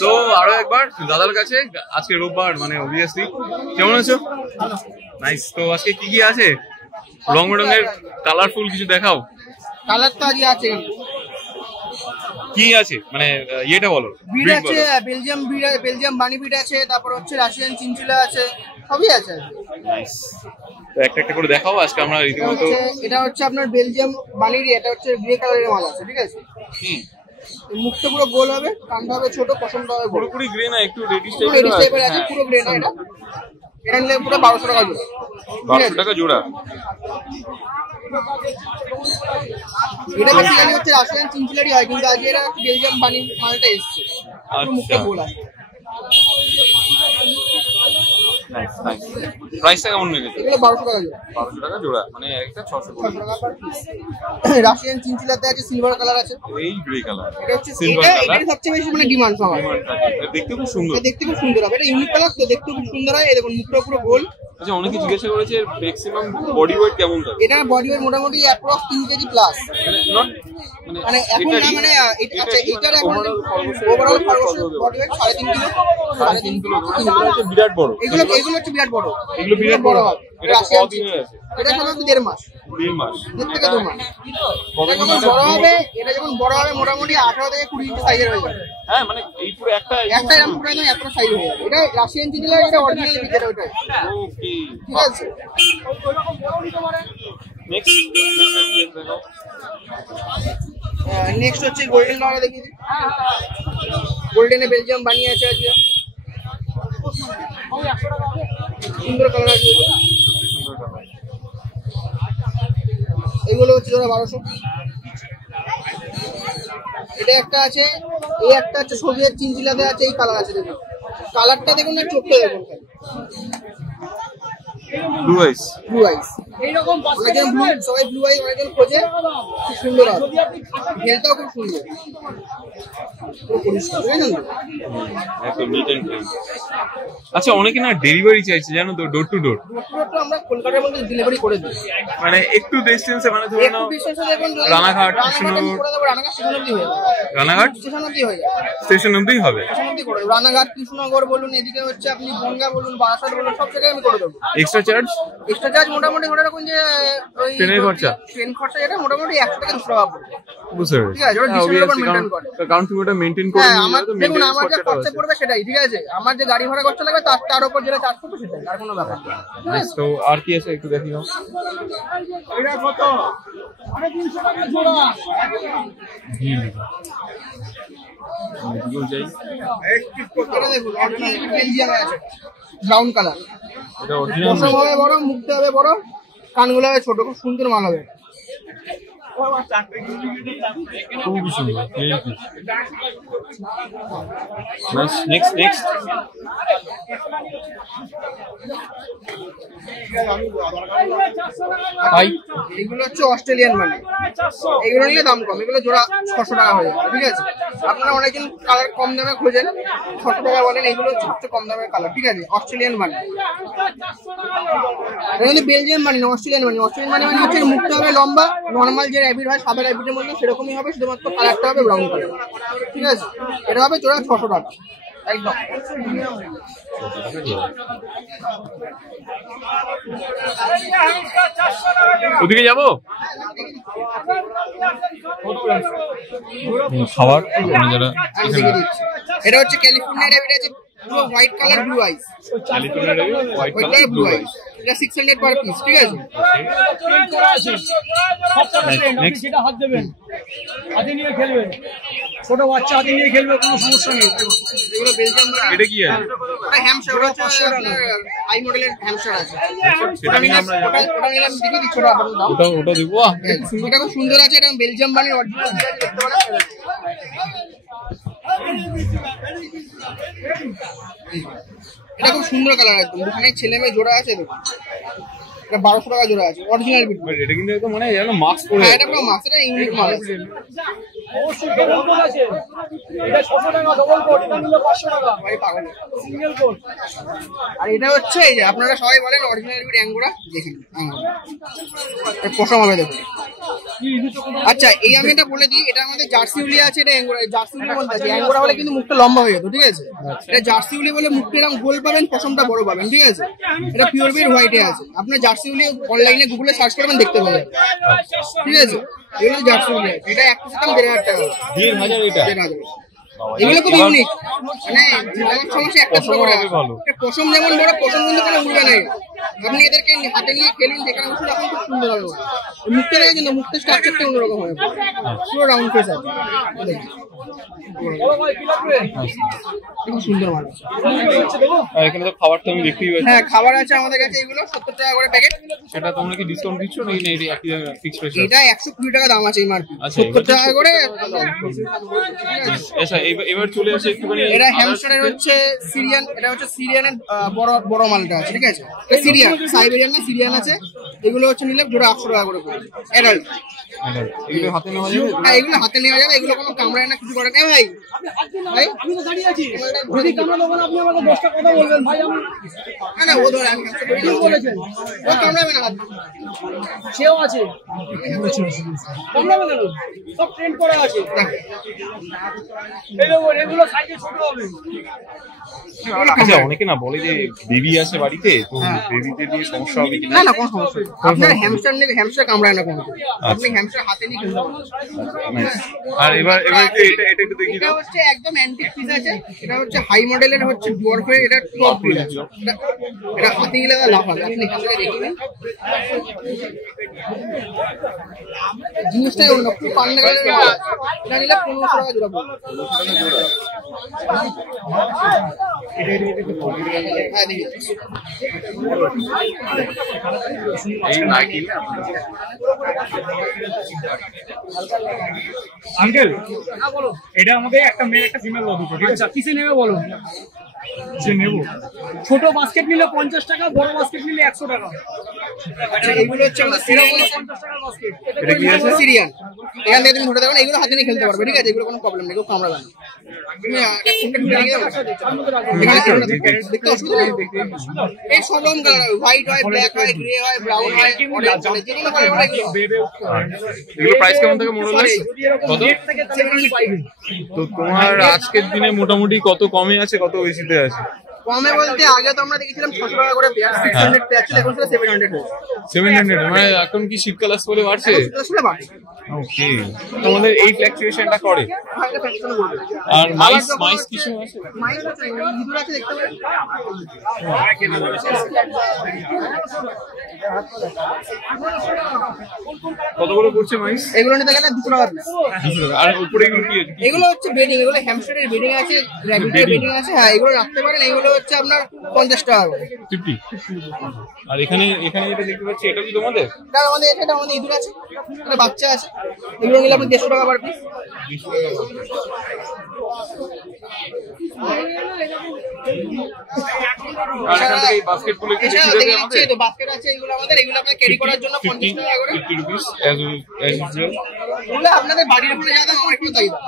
So আরো একবার দাদার কাছে, আজকে রোববার মানে অবভিয়াসলি। কেমন আছো? নাইস। তো আজকে কি কি আছে? রং বেরঙের কালারফুল কিছু দেখাও। কালার তো আজকে আছে। কি আছে মানে ইয়েটা বলো। ব্রিড আছে, বেলজিয়াম বানি ব্রিড আছে, তারপর হচ্ছে রাশিয়ান চিনচিলা আছে, সবই আছে। নাইস। তো একটা একটা করে দেখাও আজকে আমরা রীতিমতো। এটা হচ্ছে আপনার বেলজিয়াম বানির, এটা হচ্ছে গ্রে কালারের মাল আছে, ঠিক আছে? মুখটা পুরো গোল হবে, কানটা হবে ছোট, পছন্দ হবে পুরোপুরি গ্রে না, একটু রেডিশ টাইপের আছে, পুরো গ্রে না। এটা নিলে পুরো 1200 টাকা জোড়া। 1200 টাকা জোড়া। এটা বেসিক্যালি হচ্ছে রাশিয়ান চিনচিলারই হয়, কিন্তু আজকে এরা বেলজিয়াম বানি মালটা এসছে। মুখটা গোল আছে। Nice nice. প্রাইসটা কেমন রেখেছে? এগুলো 1200 টাকা জোড়া। 1200 টাকা জোড়া, মানে একটা 600 টাকা পার পিস। রাশিয়ান চিনচিলাতে আছে সিলভার কালার আছে, এই গ্রে কালার। এটা হচ্ছে সিলভার কালার, এটা সবচেয়ে বেশি মানে ডিমান্ড সবার। দেখতে খুব সুন্দর, দেখতে খুব সুন্দর হবে। এটা ইউনিক কালার তো, দেখতে খুব সুন্দর হয়। এই দেখুন মুখটা পুরো গোল। আচ্ছা, অনেকে জিজ্ঞাসা করেছে ম্যাক্সিমাম বডি ওয়েট কেমন থাকে? এটা বডি ওয়েট মোটামুটি অ্যাপ্রক্স 3 কেজি প্লাস। মানে এখন না, মানে আচ্ছা এটার এখন overall body weight 3.5 kilo. 3.5 kilo হচ্ছে বিরাট বড়। এগুলো হচ্ছে বিরাট বড়। এগুলো বিরাট বড় হয়। এটা কতদিন হয়ে আছে? এটা সাধারণত 1.5 মাস। 1.5 মাস। 1.5 থেকে 2 মাস। এটা যখন বড় হবে মোটামুটি 18 থেকে 20 ইঞ্চি সাইজের হয়ে যাবে। হ্যাঁ, মানে এই পুরো একটা এরকম পুরো একদম এত সাইজ হয়ে যাবে। এটা রাশিয়ান চিনচিলা, এটা অরিজিনাল পিচার ওটা। ওকে, ঠিক আছে। নেক্সট হচ্ছে গোল্ডেন কালার দেখিয়ে দিই। গোল্ডেনে বেলজিয়াম বানিয়ে আছে আজকে, সুন্দর কালার আছে। এগুলো হচ্ছে জোড়া 1200। এটা একটা আছে, এই একটা হচ্ছে সোভিয়েত চিনচিলাতে আছে, এই কালার আছে। দেখুন কালারটা দেখুন না, চোখটা দেখুন। ব্লু আইস এইরকম অনেকজন ব্লু, সবাই ব্লু আইস অনেকজন খোঁজে, খুব সুন্দর আছে। হেলটাও খুব সুন্দর, পুরো পরিষ্কার, বুঝলেন তো? একদম নিট এন্ড ক্লিন। আচ্ছা, অনেকে না ডেলিভারি চাইছে, জানো তো, ডোর টু ডোর। আমরা কলকাতার মধ্যে ডেলিভারি করে দিই, মানে একটু ডিসটেন্সে, মানে ধরে নাও রানাঘাট, কৃষ্ণনগর। রানাঘাট স্টেশন অবধি হবে। রানাঘাট, কৃষ্ণনগর বলুন, এদিকে হচ্ছে আপনি বনগা বলুন, বারাসাত বলুন, সব জায়গায় আমি করে দেবো। এক্সট্রা চার্জ মোটামুটি ধরে রাখুন যে ওই ট্রেন খরচা এটা মোটামুটি 100 থেকে 200 টাকা পড়বে। বুঝতে পেরেছি। ঠিক আছে, ওটা ডিসেম্বর মেইনটেইন করে, কারণ তুমি ওটা মেইনটেইন করে নিলে তো দেখুন আমার যে খরচা পড়বে সেটাই, ঠিক আছে? আমার যে গাড়ি ভাড়া খরচা লাগবে তার উপর যেটা চার্জ করবে সেটাই, আর কোনো ব্যাপার না। তো আর কি আছে একটু দেখি নাও। এটা কত? 350 টাকা জোড়া। ব্রাউন কালার, এটা অরিজিনাল। হবে বড়, মুখটা হবে বড়, কানগুলো হবে ছোট, খুব সুন্দর মাল হবে। খুবই সুন্দর। নেক্সট এগুলো হচ্ছে অস্ট্রেলিয়ান মানে, এগুলো নিলে দাম কম, এগুলো জোড়া 600 টাকা হয়ে যাবে। ঠিক আছে, আপনারা অনেকজন কালার কম দামে খোঁজেন, 600 টাকা বলেন, এগুলো হচ্ছে সবচেয়ে কম দামের কালার। ঠিক আছে, অস্ট্রেলিয়ান মানে, এটা বেলজিয়াম মানে, অস্ট্রেলিয়ান মানে হচ্ছে মুখটা হবে লম্বা, নর্মাল যে র্যাবিট হয় সাদা র্যাবিটের মধ্যে সেরকমই হবে, শুধুমাত্র কালারটা হবে ব্রাউন কালার। ঠিক আছে, এটা হবে জোড়া 600 টাকা একদম। ওদিকে যাবো খাবার যারা। এটা হচ্ছে ক্যালিফোর্নিয়া র্যাবিট আছে, পুরো white colour, blue eyes. California rabbit white colour blue eyes, এটা 600 পার পিস। ঠিক আছে, সেটা হাত দেবেন, হাতে নিয়ে খেলবেন, ছোট বাচ্চা হাতে নিয়ে খেলবে, কোনো সমস্যা নেই। এগুলো বেলজিয়াম। এটা কি আছে? ওটা হ্যামস্টার, ওটা 500 টাকা আই মডেলের হ্যামস্টার আছে। সেটা নিয়ে আমরা ওটা নিলাম, দেখি দিচ্ছি ওটা আপনাদের দাম। ওটা দেখবো। এটা খুব সুন্দর আছে, এটা বেলজিয়াম বানির অরিজিনাল দেখতে পারেন। এটা খুব সুন্দর কালার, একদম দুখানে ছেলে মেয়ে জোড়া আছে। দেখুন এটা 1200 টাকা জোড়া আছে, অরিজিনাল বিট। এটা কিন্তু একদম মানে যেন মাস্ক পরে। হ্যাঁ, এটা পুরো মাস্ক, এটা ইউনিক মাল। অবশ্যই ডবল কোট আছে, এটা 600 টাকা ডবল কোট, এটা নিলে 500 টাকা ভাই পাগল। Single coat. আর এটা হচ্ছে এই যে আপনারা সবাই বলেন অরিজিনাল বিট অ্যাঙ্গোরা, দেখুন পশম হবে দেখুন। আচ্ছা এই আমি এটা বলে দিই, এটা আমাদের জার্সি উলি আছে, এটা অ্যাঙ্গোরা। জার্সি উলি বলতে আছে, অ্যাঙ্গোরা হলে কিন্তু মুখটা লম্বা হয়ে যেত, ঠিক আছে? এটা জার্সি উলি বলে মুখটা এরকম গোল পাবেন, পশমটা বড় পাবেন, ঠিক আছে? এটা পিওর বিট হোয়াইটে আছে। আপনার জার্সি উলি অনলাইনে গুগলে সার্চ করবেন, দেখতে পাবেন, ঠিক আছে? এগুলো জার্সি উলি আছে, এটা একটা দাম 1500 টাকা। 1500 এটা? 1500। এগুলো খুব ইউনিক, মানে সমস্যা একটা ছোট করে পশম যেমন বড়, পশম কিন্তু কোনো উড়বে না। আপনি এদেরকে হাতে নিয়ে খেলুন, যেখানে বসে তখন খুব সুন্দর হবে। মুখটা দেখে কিন্তু মুখটা স্ট্রাকচারটা অন্যরকম হবে, পুরো রাউন্ড ফেস আছে, খুব সুন্দর মাল। আর এখানে তো খাবার তো আমি দেখতেই পাচ্ছি। হ্যাঁ খাবার আছে আমাদের কাছে, এগুলো 70 টাকা করে প্যাকেট। সেটা তোমরা কি ডিসকাউন্ট দিচ্ছ নাকি না, এটা একই ফিক্স প্রাইস? এটা 120 টাকা দাম আছে এমআরপি, আচ্ছা, 70 টাকা করে। আচ্ছা এবার চলে আসে একটুখানি। এটা হ্যামস্টারের হচ্ছে সিরিয়ান, এটা হচ্ছে সিরিয়ানের বড় বড় মালটা আছে, ঠিক আছে? এটা সিরিয়ান, সাইবেরিয়ান না সিরিয়ান আছে। এগুলো হচ্ছে নিলে জোড়া 800 টাকা করে পড়বে অ্যাডাল্ট। এগুলো হাতে নেওয়া যাবে? হ্যাঁ এগুলো হাতে নেওয়া যাবে, এগুলো কোনো কামড়ায় না, কিছু করে না ভাই। ভাই আমি তো দাঁড়িয়ে আছি, যদি কামড়ানো মানে আপনি আমাকে 10টা কথা বলবেন ভাই। আমি না না ও ধরে আমি কাছে করি, কি বলেছেন? ও কামড়াবে না হাত। সেও আছে, কামড়াবে না, সব ট্রেন্ড করা আছে। এই দেখুন, এগুলো সাইজে ছোট হবে। আচ্ছা অনেকে না বলে যে বেবি আছে বাড়িতে, তো বেবিতে দিয়ে সমস্যা হবে কিনা? না না কোনো সমস্যা নেই, আপনার হ্যামস্টার নেবে, হ্যামস্টার কামড়ায় না কোনো। আপনি হ্যামস্টার হাতে নিয়ে খেলতে পারবেন। আর এবার এটা একটু দেখি এটা দাও। হচ্ছে একদম অ্যান্টিক পিস আছে, এটা হচ্ছে হাই মডেলের, হচ্ছে ডোয়ার্ফের, এটা টপ ব্রিড আছে। এটা হাতে গেলে লাভ হবে, আপনি এখান থেকে দেখবেন জিনিসটাই অন্য, খুব পান্না কালারের মাল। এটা নিলে 1500 টাকা জোড়া পড়বে। হ্যাঁ দেখি এই নাইকি আঙ্কেল এটা আমাদের একটা মেয়ে একটা ফিমেল দুটো, ঠিক আছে? কিসে নেবে বলো? যে নেব, ছোট বাস্কেট নিলে 50 টাকা, বড় বাস্কেট নিলে 100 টাকা। আচ্ছা এগুলো হচ্ছে আমাদের সিরিয়ান, 50 টাকা বাস্কেট। এটা কি আছে সিরিয়ান? এখান থেকে তুমি ধরে দেবেন, এগুলো হাতে নিয়ে খেলতে পারবে, ঠিক আছে? এগুলো কোনো প্রবলেম নেই, কেউ কামড়াবে না। তুমি ফোনটা ঢুকে রেখে দাও, এখানে দেখতে অসুবিধা নেই। এই সব রকম কালার হয়, হোয়াইট হয়, ব্ল্যাক হয়, গ্রে হয়, ব্রাউন হয়, অরেঞ্জ হয়, যে কোনো কালার হয় এগুলো প্রাইস কেমন থাকে মোটামুটি? কত? নেট থেকে তাহলে পাইবে। তো তোমার আজকের দিনে মোটামুটি কত কমে আছে, কত বেশিতে আছে? কমে বলতে আগে তো আমরা দেখেছিলাম 600 টাকা করে পেয়ার, 600 পেয়ার ছিল, এখন সেটা 700 হয়েছে। 700 মানে এখন কি শীতকাল আসলে বাড়ছে? আসলে বাড়ে। ওকে, তোমাদের এই ফ্ল্যাকচুয়েশনটা করে। হ্যাঁ, এটা ফ্যাকশন করবে। আর মাইস কিছু আছে? মাইক আছে, ইঁদুর আছে, দেখতে পারেন। কত করে পড়ছে মাইস? এগুলো নিতে গেলে 200 টাকা piece। 200 টাকা। আর উপরে এগুলো কি আছে? এগুলো হচ্ছে বেডিং, এগুলো হ্যামস্টারের বেডিং আছে, র‍্যাবিটের বেডিং আছে। হ্যাঁ এগুলো রাখতে পারেন, এগুলো হচ্ছে আপনার 50 টাকা করে। 50। আর এখানে যেটা দেখতে পাচ্ছি এটা কি তোমাদের? এটা আমাদের ইঁদুর আছে, এটা বাচ্চা আছে, এগুলো নিলে আপনি 150 টাকা পার পিস। আর এখান থেকে এই বাস্কেটগুলো একটু এছাড়া দেখিয়ে দেবে দেখে আমাদের? তো বাস্কেট আছে, এগুলো আমাদের, এগুলো আপনার ক্যারি করার জন্য 50 টাকা করে। 50 rupees as usual। এগুলো আপনাদের বাড়ির উপরে যা দাম আমার একটু তাই দাম।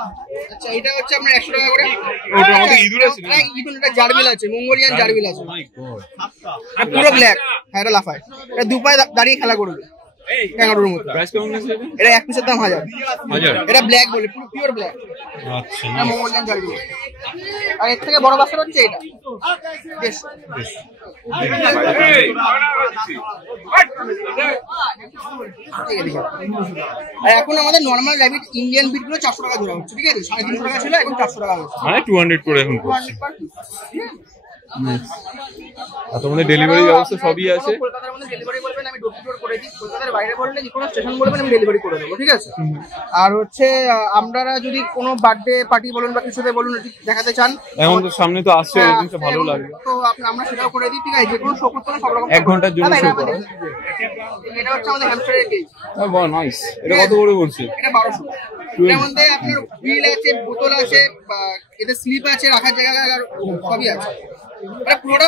আচ্ছা এটা হচ্ছে আপনার 100 টাকা করে। ওটা আমাদের ইঁদুর আছে নাকি? হ্যাঁ ইঁদুর, এটা জার্বিল আছে, মঙ্গোলিয়ান জার্বিল আছে, আর পুরো ব্ল্যাক। হ্যাঁ এটা লাফায়, এটা দু পায়ে দাঁড়িয়ে খেলা করবে ক্যাঙ্গারুর মতো। প্রাইস কেমন আছে এটা? এটা এক পিসের দাম 1000। 1000? এটা ব্ল্যাক বলে, পুরো পিওর ব্ল্যাক, আচ্ছা এটা মঙ্গোলিয়ান জার্বিল। আর এর থেকে বড় বাস্কেট হচ্ছে এটা 150। আর এখন আমাদের নর্মাল র্যাবিট ইন্ডিয়ান বিট গুলো 400 টাকা জোড়া হচ্ছে, ঠিক আছে? 350 টাকা ছিল, এখন 400 টাকা হচ্ছে। মানে 200 করে এখন পড়ছে। 200 per piece। আর তোমাদের ডেলিভারি ব্যবস্থা সবই আছে? কলকাতার মধ্যে ডেলিভারি বলবেন, আমি ডোর টু ডোর করে দিই। কলকাতার বাইরে বললে যে কোনো স্টেশন বলবেন, আমি ডেলিভারি করে দেবো, ঠিক আছে? আর হচ্ছে আপনারা যদি কোনো বার্থডে পার্টি বলুন বা কিছুতে বলুন যদি দেখাতে চান, এখন তো সামনে তো আসছে, ওই জিনিসটা ভালো লাগবে। তো আমরা সেটাও করে দিই, ঠিক আছে? যে কোনো শো করতে হলে সব রকম 1 ঘন্টার জন্য শো করো। এটা হচ্ছে আমাদের হ্যামস্টারের কেজ, বাহ নাইস। এটা কত করে পড়ছে? এটা 1200। এর মধ্যে আপনার হুইল আছে, বোতল আছে, এতে স্লিপ আছে, রাখার জায়গা আর সবই আছে। এটা পুরোটা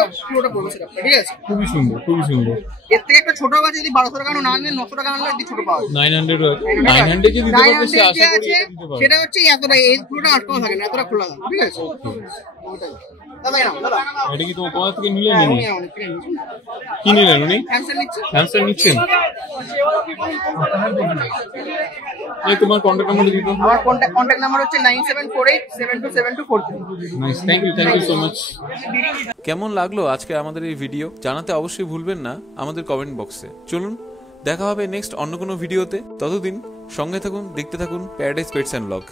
পড়বে সেটা, ঠিক আছে? খুবই সুন্দর, খুবই সুন্দর। এর থেকে একটা ছোট আছে, যদি 1200 টাকা না নেন, 900 টাকা আনলে এটি ছোট পাওয়া যায়। 900 900 যে দিতে পারবে সে আশা করি আছে, এটা দিতে পারবে। সেটা হচ্ছে এতটা, এই পুরোটা আটকানো থাকে না, এতটা খোলা থাকে, ঠিক আছে? ওটাই। দাদা এনাও, দাদা এটা কি তোমার কোথা থেকে নিলেন? হ্যাঁ, উনি উনি আমাদের কিনে নিয়েছেন। কি নিলেন উনি? হ্যামস্টার নিচ্ছে। হ্যামস্টার নিচ্ছেন? এই তোমার কন্টাক্ট নাম্বার দিতে। আমার কন্ট্যাক্ট নাম্বার হচ্ছে 9748727243। Nice, thank you so much. কেমন লাগলো আজকে আমাদের এই ভিডিও জানাতে অবশ্যই ভুলবেন না আমাদের কমেন্ট বক্সে। চলুন দেখা হবে নেক্সট অন্য কোনো ভিডিওতে। ততদিন সঙ্গে থাকুন, দেখতে থাকুন প্যারাডাইস পেটস অ্যান্ড ব্লগ।